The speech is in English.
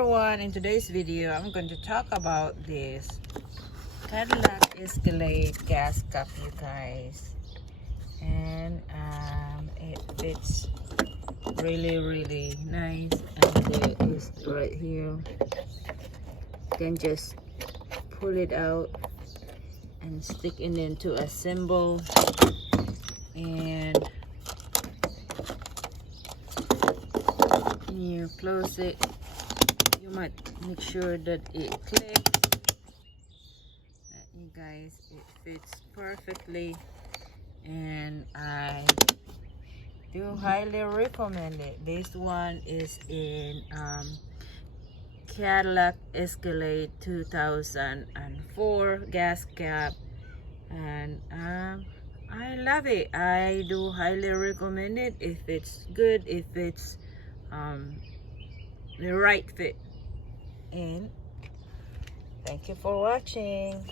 Everyone, in today's video I'm going to talk about this Cadillac Escalade gas cup, you guys, and it fits really nice, and there is right here. You can just pull it out and stick it into a symbol, and you close it. You might make sure that it clicks. You guys, it fits perfectly, and I do highly recommend it. This one is in Cadillac Escalade 2004 gas cap, and I love it. I do highly recommend it if it's good, if it's the right fit. And thank you for watching.